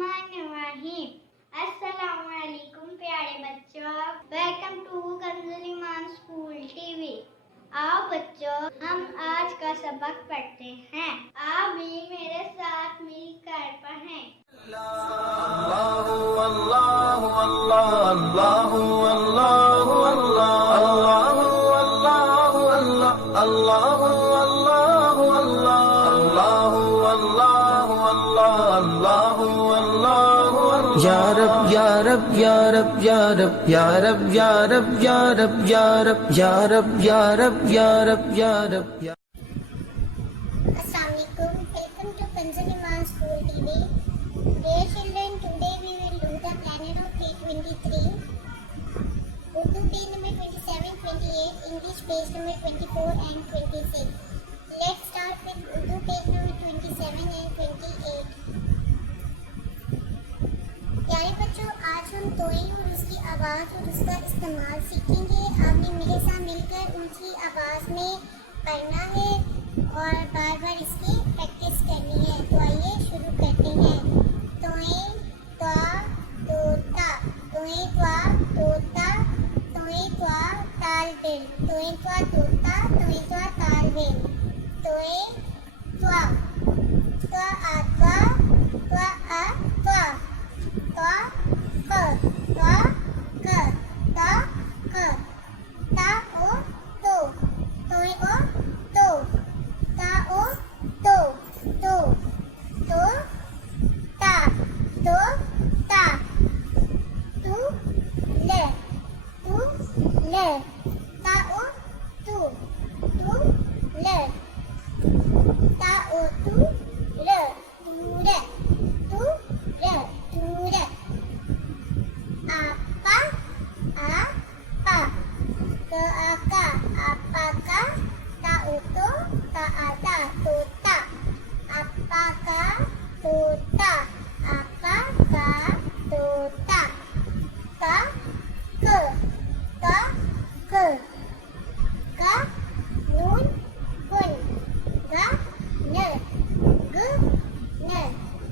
बिस्मिल्लाहिर्रहमानिर्रहीम। अस्सलाम वालेकुम प्यारे बच्चों, welcome to Kanzul Iman school TV. आओ बच्चों, हम आज का सबक पढ़ते हैं। आप भी मेरे साथ मिलकर पढ़ें। अल्लाहु अल्लाहु अल्लाह अल्लाहु अल्लाहु अल्लाह अल्लाहु अल्लाहु अल्लाह अल्लाहु अल्लाहु अल्लाह अल्लाहु अल्लाहु अल्लाह अल्लाहु अल्लाहु अल्लाह या रब या रब या रब या रब या रब या रब या रब या रब या रब या रब या रब या रब या Assalamualaikum. Welcome to Kanzul Iman School TV. Dear children, today we will do the planner of day 23. Urdu page number 27, 28, English page number 24 and 26. Let's start with Urdu page number 27 and 28. प्यारे बच्चों, आज हम तोई और उसकी आवाज़ और उसका इस्तेमाल सीखेंगे। आपने मेरे साथ मिलकर ऊंची आवाज़ में पढ़ना है और बार बार इसकी प्रैक्टिस करनी है। तो आइए शुरू करते हैं। तोए त्वा तोता, तोए त्वा तोता, तोए त्वा तालबेल, तोए त्वा तोता, तोए त्वा तालबेल, तोए त्वा त्वा आ त्वा त्वा आ त्वा त्वा क त्वा क ता क ता ओ तो, तोए ओ तो, ता ओ तो, तो तो ता, तो ता, तू ले, ता ओ तू ले, ता ओ तू ले, तू ले, आपा आपा, क आका आपा का, ता ओ तो, ता आता तोता, आपा का तोता, आपा का तोता, का क का नून गुन, गा न ग न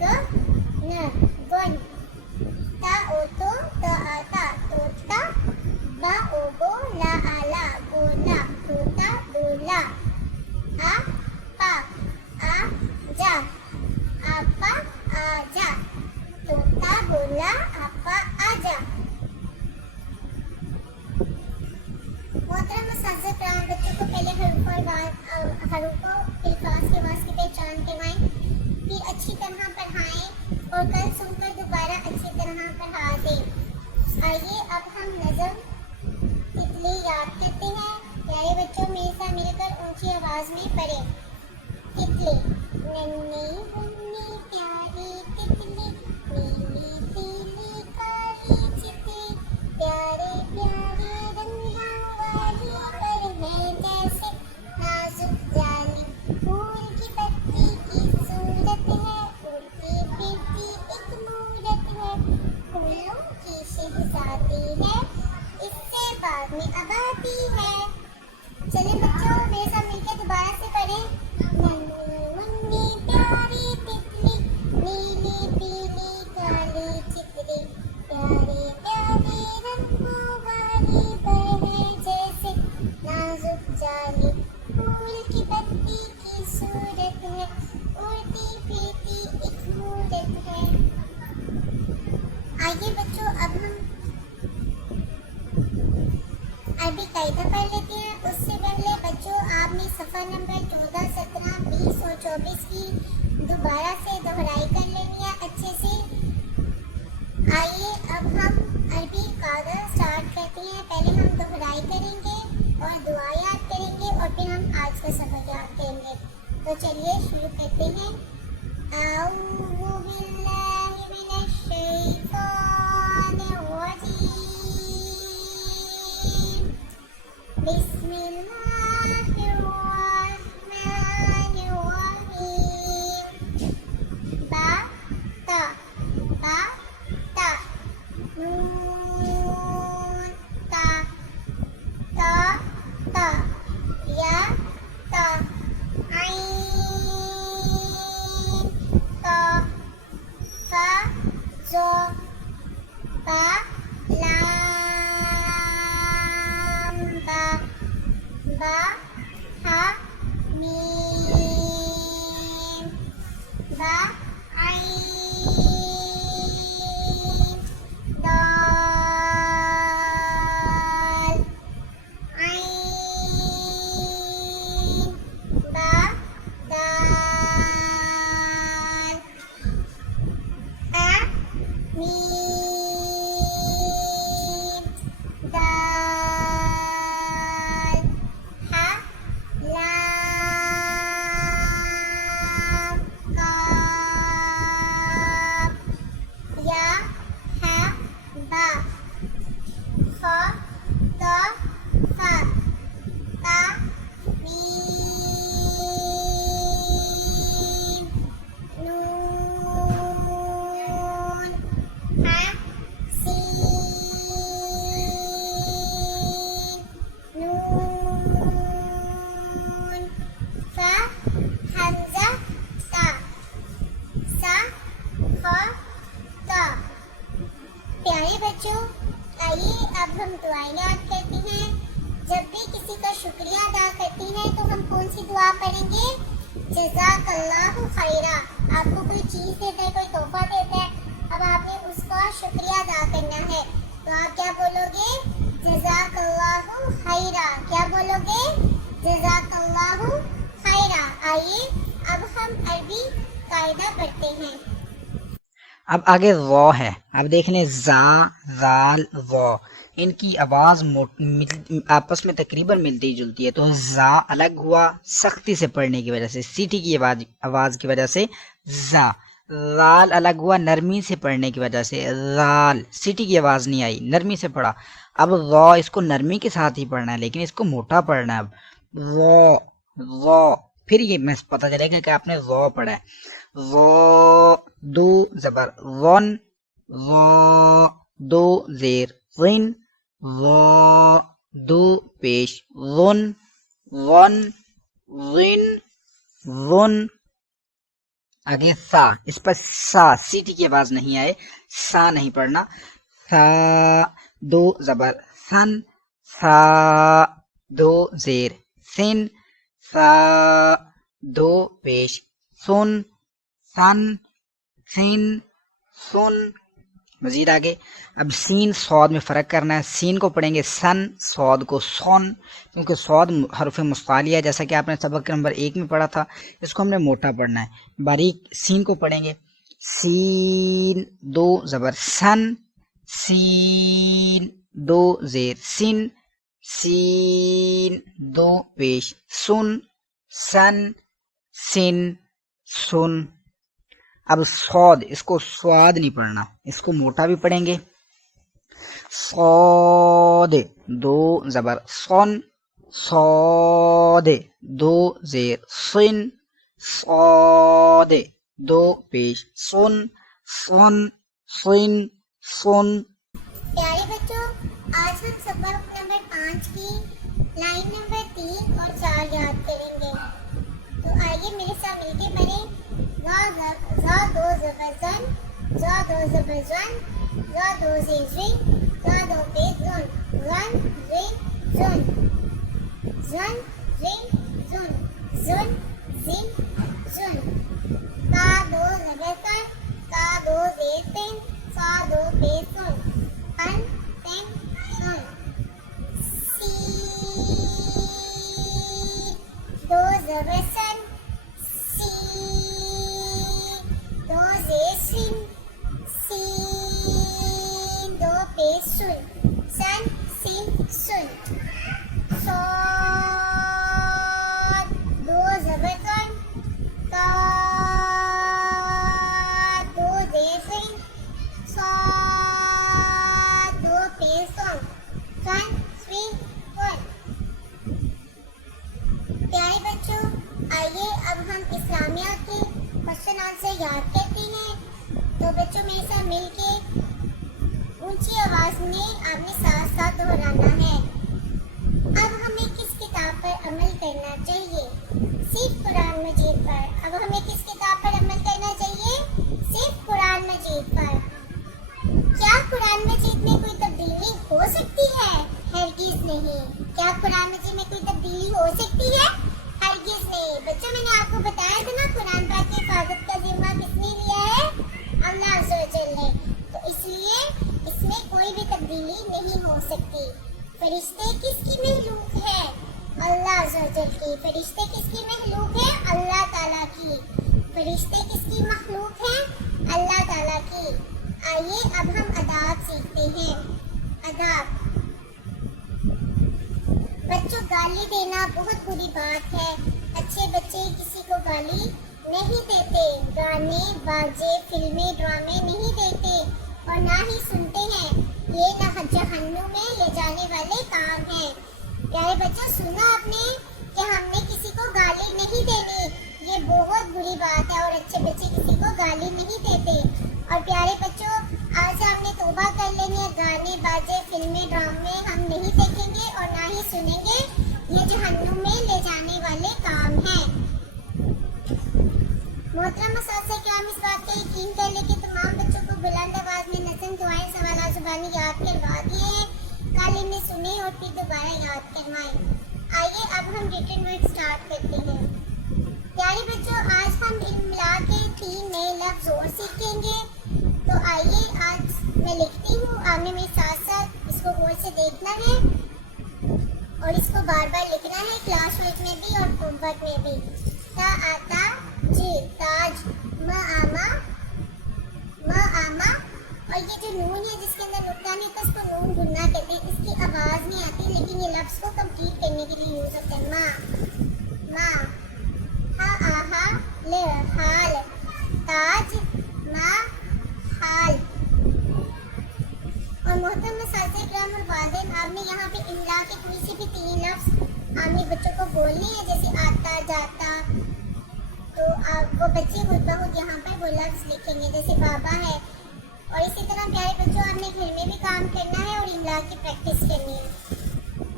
ग न गुन, ता ओ तो, ता आता तोता, बा ओ बो, ला आला गोला, तोता बोला, आ पा आ जा, आपा आजा, तोता बोला आपा आजा। मोहतरम असातिज़ा किराम, बच्चों को पहले हरूफों अल्फाज के वास की पहचान करवाएं, फिर अच्छी तरह पढ़ाएं और कल सुनकर दोबारा अच्छी तरह पढ़ा दें। आइए अब हम नज़म तितली याद करते हैं। प्यारे बच्चों, मेरे साथ मिलकर ऊंची आवाज़ में पढ़ें। तितली, नन्ही मुन्नी प्यारी तितली, नीली पीली काली चितली, प्यारे प्यारे रंगों वाली पर है जैसे नाजुक जाली, फूल की पत्ती की सूरत है, उड़ती फिरती एक मूरत है, फूलों की शहजादी है, इससे बाद में आबादी है। चलिए बच्चों, मेरे साथ मिलकर दोबारा से पढ़ें। नन्ही मुन्नी प्यारी तितली, नीली पीली काली चितली, प्यारे प्यारे रंगों वाली पर है जैसे नाजुक जाली, फूल की पत्ती की सूरत है, उड़ती फिरती एक मूरत है। आइए बच्चों, अब हम अरबी कायदा पढ़ लेते हैं। उससे पहले बच्चों, आपने सफ़र नंबर 14, 17, 20 और 24 की दोबारा से दोहराई कर लेनी है अच्छे से। आइए अब हम अरबी कायदा स्टार्ट करते हैं। पहले हम दोहराई करेंगे और दुआ याद करेंगे और फिर हम आज का सबक याद करेंगे। तो चलिए शुरू करते हैं। अऊज़ु बिल्लाहि मिनश शैतानिर रजीम, बिस्मिल्लाहिर्रहमानिर्रहीम, बा ता नून ता ता या ता, ऐन खा का। प्यारे बच्चों, आइए अब हम दुआएं याद करते हैं। जब भी किसी का शुक्रिया अदा करते हैं तो हम कौन सी दुआ पढ़ेंगे? जज़ाकल्लाहु खैरा। आपको कोई चीज़ देता है, कोई तोहफा देता है, अब आपने उसका शुक्रिया अदा करना है, तो आप क्या बोलोगे? जज़ाकल्लाहु खैरा। क्या बोलोगे? जज़ाकल्लाहु खैरा। आइए अब हम अरबी कायदा पढ़ते हैं। अब आगे वो है। अब देख लें जा, जाल, वो, इनकी आवाज़ आपस में तकरीबन मिलती जुलती है। तो जा अलग हुआ सख्ती से पढ़ने की वजह से, सीटी की आवाज़ की वजह से जा। जाल अलग हुआ नरमी से पढ़ने की वजह से, जाल, सीटी की आवाज़ नहीं आई, नरमी से पढ़ा। अब वो, इसको नरमी के साथ ही पढ़ना है, लेकिन इसको मोटा पढ़ना है। अब वो फिर ये मैं पता चलेगा कि आपने वो पढ़ा है। वो दो जबर वन, वो दो जेर विन, वो दो पेश वन, वन विन वन। आगे सा, इस पर सा, सीटी की आवाज नहीं आए, सा नहीं पढ़ना। सा दो जबर सन, सा दो जेर सिन, सा दो पेश सुन, सन सिन सुन। मजीद आगे अब सीन सौद में फ़र्क करना है। सीन को पढ़ेंगे सन, सौद को सोन, क्योंकि सौद हरफ मुस्तालिया है, जैसा कि आपने सबक नंबर 1 में पढ़ा था। इसको हमने मोटा पढ़ना है। बारीक सीन को पढ़ेंगे सीन दो ज़बर सन, सीन दो ज़ेर सिन, सीन दो पेश सुन, सन सिन सुन। अब सौद, इसको स्वाद नहीं पढ़ना, इसको मोटा भी पढ़ेंगे। सौद दो जबर सोन, सौद दो जेर सिन, सौद दो पेश सुन, सुन सिन सुन। प्यारे बच्चों, आज हम सबक नंबर 5 की लाइन नंबर 3 और 4 याद करेंगे। तो आइए मेरे साथ मिलके पढ़ें। जा दो ज़बर ज़न, जा दो ज़बर ज़न, जा दो ज़ेर ज़िन, जा दो पेश ज़ुन, ज़न ज़िन ज़ुन, ज़न ज़िन ज़ुन, ज़ुन ज़िन ज़ुन। का दो ज़बर कन, का दो ज़ेर तिन, सा दो पेश सुन, कन तिन सुन। सी दो ज़बर सन, सी दो ज़ेर सिन, सीन दो पेश सुन, सन सिन सुन। सौद दो ज़बर कन, का दो ज़ेर सिन, सा दो पेश सुन, सन सिन सुन। प्यारे बच्चों, आइए अब हम इस्लामिया के क्वेश्चन आंसर याद करते हैं। तो बच्चों मेरे साथ मिलके ऊंची आवाज में आपने साथ साथ दोहराना है। अब हमें किस किताब पर अमल करना चाहिए? सिर्फ कुरान मजीद पर। अब हमें किस किताब पर अमल करना चाहिए? सिर्फ कुरान मजीद पर। क्या कुरान मजीद में कोई तब्दीली हो सकती है? हरगिज़ नहीं। क्या कुरान मजीद में कोई तब्दीली हो सकती है? हरगिज़ नहीं। बच्चों मैंने आपको बताया था ना, कुरान पाक की हिफाजत का जिम्मा किसने लिया है? अल्लाह अज़्ज़वजल ने। तो इसलिए इसमें कोई भी तब्दीली नहीं हो सकती। फरिश्ते किसकी महलूक है? अल्लाह अज़्ज़वजल की। फरिश्ते किसकी महलूक है? अल्लाह ताला की। फरिश्ते किसकी मखलूक है? अल्लाह ताला की। आइए अब हम अदाब सीखते हैं। अदाब। बच्चों, गाली देना बहुत बुरी बात है। अच्छे बच्चे किसी को गाली नहीं देते, गाने बाजे फिल्में ड्रामे नहीं देखते और ना ही सुनते हैं। ये ना जहन्नुम में ले जाने वाले काम हैं। प्यारे बच्चों, सुना आपने कि हमने किसी को गाली नहीं देनी, ये बहुत बुरी बात है और अच्छे बच्चे किसी को गाली नहीं देते। और प्यारे बच्चों, आज हमने तौबा कर लेनी है, गाने बाजे फिल्में ड्रामे हम नहीं देखेंगे और ना ही सुनेंगे। ये जहन्नुम में ले जाने वाले काम हैं। मोहतरम साथ से क्या हम इस बात का यकीन कर ले कि तमाम पुरानी याद करवा दिए हैं, कल इन्हें सुने और फिर दोबारा याद करवाएं। आइए अब हम रिटन वर्ड स्टार्ट करते हैं। प्यारे बच्चों, आज हम मिला के 3 नए लफ्ज और सीखेंगे। तो आइए आज मैं लिखती हूँ, आपने मेरे साथ साथ इसको गौर से देखना है और इसको बार बार लिखना है, क्लास वर्क में भी और होमवर्क में भी। ता आता जी ताज, म आमा और ये जो नून है जिसके अंदर नुक्ता नहीं होता इसको नून गुन्ना कहते हैं। इसकी आवाज नहीं आती लेकिन ये लफ्ज को कंप्लीट करने के लिए यूज होता है। माँ हा आहा ले हाल, ताज माँ हाल। और मोहतरम साथी इकराम और वालिदैन, आपने यहाँ पे इमला के कोई से भी 3 लफ्ज आपने बच्चों को बोलने हैं, जैसे आता जाता। तो आप वो बच्चे खुद ब खुद यहाँ पर वो लफ्ज लिखेंगे, जैसे बाबा है। और इसी तरह प्यारे बच्चों, आपने घर में भी काम करना है और इमला की प्रैक्टिस करनी है।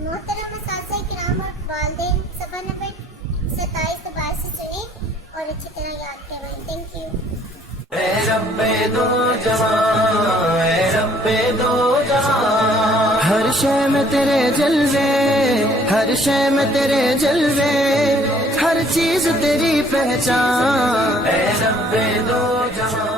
मोहतरम साथी इकराम और वालिदैन, सफा नंबर 27 दोबारा से सुने और अच्छी तरह याद करवाएं। Thank you. ए रब्बे दो जहां, ए रब्बे दो जहां, हर शय में तेरे जलवे, हर शय में तेरे जलवे, हर चीज तेरी पहचान। ए रब्बे दो जहां।